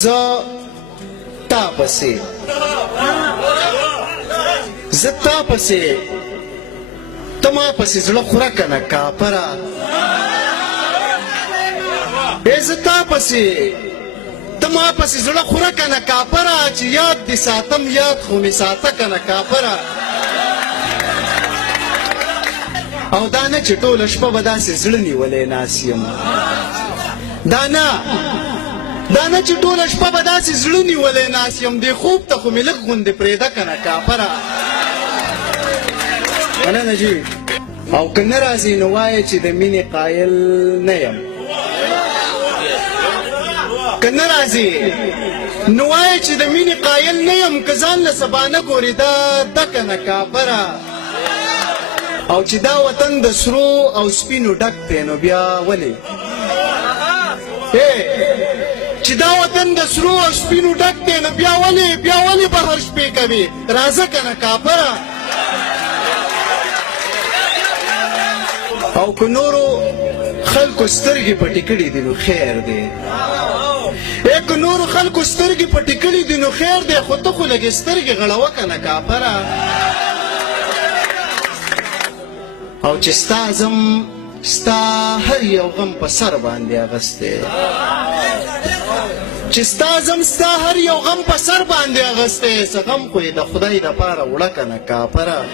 زه تا پسې ته ما پسې زړه خوره کنه کاپره زه تا پسې ته ما پسې زړه خوره کنه کاپره چې یاد دې ساتم یاد خو مې ساته کنه کاپره او دا نه چې ټوله شپه به داسې زړه نیولی ناست یم دا نه چې ټوله شپه به داسې زړه نیولی ناست یم دې خوب ته خو مې لږ غوندې پرېږده که نه کاپره مننه جي او که نه راځي نو وایه چې د مینې قایل نه یم که نه راځي نو وایه چې د مینې قایل نه یم که ځان له سبا نه ګورې ده که نه کاپره او چې دا وطن د سرو او سپینو ډک دی نو بیا ولې چې دا وطن د سرو او سپینو ډک دی نو بیا ولې بهر شپې کوي راځه که نه کاپره او که نورو خلکو سترګې پټې کړي دي نو خیر دی که نورو خلکو سترګې پټې کړي دي نو خیر دی خو ته خو لږې سترګې غړوه که نه کاپره او چې ستا ځم ستا هر یو غم په سر باندې اغستی چې ستا ځم ستا هر یو غم په سر باندې اغستی څه غم خو یې د خدای دپاره وړه که نه کاپره